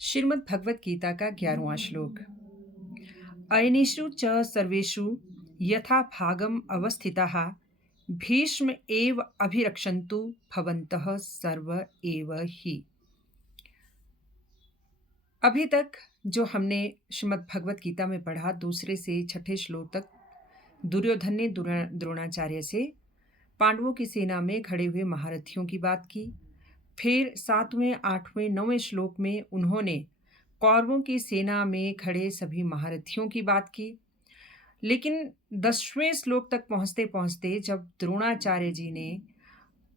श्रीमद् भगवत गीता का 11वां श्लोक। अयनेषु च सर्वेषु यथा भागम अवस्थिताः भीष्म एव अभिरक्षन्तु भवन्तः सर्व एव ही। अभी तक जो हमने श्रीमद् भगवत गीता में पढ़ा, दूसरे से छठे श्लोक तक दुर्योधन ने द्रोणाचार्य से पांडवों की सेना में खड़े हुए महारथियों की बात की। फिर 7वें, 8वें, 9वें श्लोक में उन्होंने कौरवों की सेना में खड़े सभी महारथियों की बात की। लेकिन 10वें श्लोक तक पहुंचते पहुंचते जब द्रोणाचार्य जी ने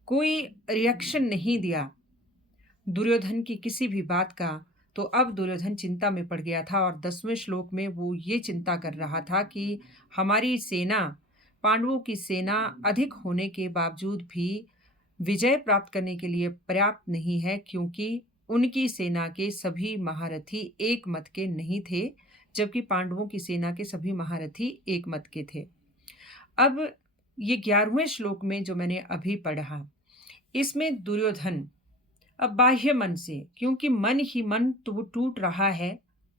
कोई रिएक्शन नहीं दिया दुर्योधन की किसी भी बात का, तो अब दुर्योधन चिंता में पड़ गया था और 10वें श्लोक में वो ये चिंता कर रहा था कि हमारी सेना, पांडवों की सेना अधिक होने के बावजूद भी विजय प्राप्त करने के लिए पर्याप्त नहीं है, क्योंकि उनकी सेना के सभी महारथी एक मत के नहीं थे, जबकि पांडवों की सेना के सभी महारथी एक मत के थे। अब ये 11वें श्लोक में जो मैंने अभी पढ़ा, इसमें दुर्योधन अब बाह्य मन से, क्योंकि मन ही मन तो वो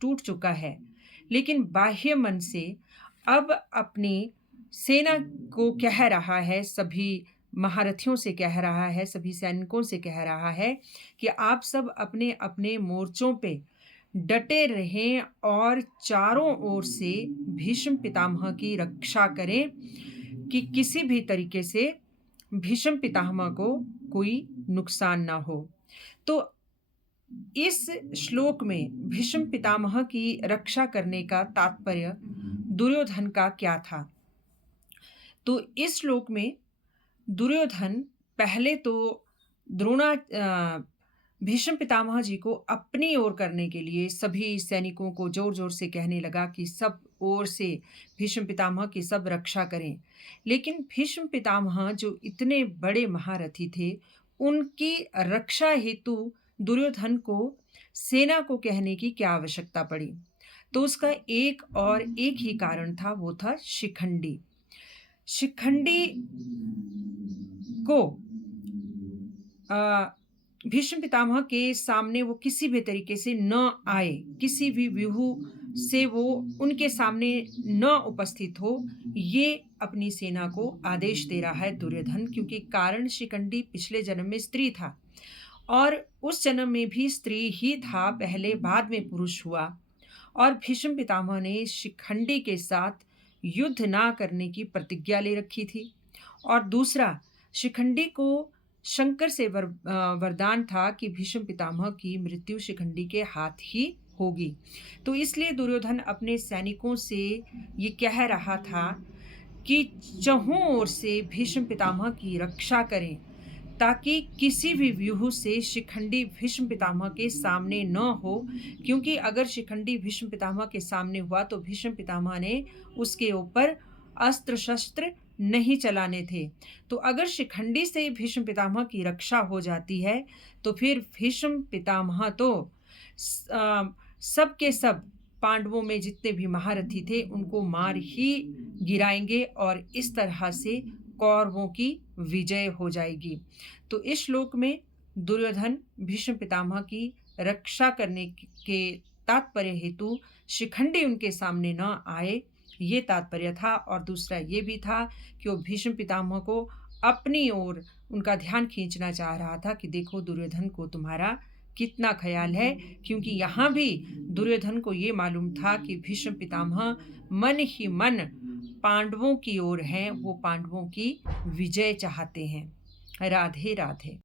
टूट चुका है, लेकिन बाह्य मन से अब अपनी सेना को कह रहा है, सभी महारथियों से कह रहा है, सभी सैनिकों से कह रहा है कि आप सब अपने अपने मोर्चों पे डटे रहें और चारों ओर से भीष्म पितामह की रक्षा करें कि किसी भी तरीके से भीष्म पितामह को कोई नुकसान ना हो। तो इस श्लोक में भीष्म पितामह की रक्षा करने का तात्पर्य दुर्योधन का क्या था? तो इस श्लोक में दुर्योधन पहले तो भीष्म पितामह जी को अपनी ओर करने के लिए सभी सैनिकों को जोर जोर से कहने लगा कि सब ओर से भीष्म पितामह की सब रक्षा करें। लेकिन भीष्म पितामह जो इतने बड़े महारथी थे, उनकी रक्षा हेतु दुर्योधन को सेना को कहने की क्या आवश्यकता पड़ी? तो उसका एक और एक ही कारण था, वो था शिखंडी। शिखंडी को भीष्म पितामह के सामने वो किसी भी तरीके से न आए, किसी भी व्यूह से वो उनके सामने न उपस्थित हो, ये अपनी सेना को आदेश दे रहा है दुर्योधन, क्योंकि कारण शिखंडी पिछले जन्म में स्त्री था और उस जन्म में भी स्त्री ही था पहले, बाद में पुरुष हुआ। और भीष्म पितामह ने शिखंडी के साथ युद्ध ना करने की प्रतिज्ञा ले रखी थी। और दूसरा, शिखंडी को शंकर से वरदान था कि भीष्म पितामह की मृत्यु शिखंडी के हाथ ही होगी। तो इसलिए दुर्योधन अपने सैनिकों से ये कह रहा था कि चहुं ओर से भीष्म पितामह की रक्षा करें, ताकि किसी भी व्यूह से शिखंडी भीष्म पितामह के सामने न हो, क्योंकि अगर शिखंडी भीष्म पितामह के सामने हुआ तो भीष्म पितामह ने उसके ऊपर अस्त्र शस्त्र नहीं चलाने थे। तो अगर शिखंडी से भीष्म पितामह की रक्षा हो जाती है तो फिर भीष्म पितामह तो सब के सब पांडवों में जितने भी महारथी थे उनको मार ही गिराएंगे और इस तरह से कौरवों की विजय हो जाएगी। तो इस श्लोक में दुर्योधन भीष्म पितामह की रक्षा करने के तात्पर्य हेतु शिखंडी उनके सामने न आए, ये तात्पर्य था। और दूसरा ये भी था कि वो भीष्म पितामह को अपनी ओर उनका ध्यान खींचना चाह रहा था कि देखो दुर्योधन को तुम्हारा कितना ख्याल है, क्योंकि यहाँ भी दुर्योधन को ये मालूम था कि भीष्म पितामह मन ही मन पांडवों की ओर हैं, वो पांडवों की विजय चाहते हैं। राधे राधे।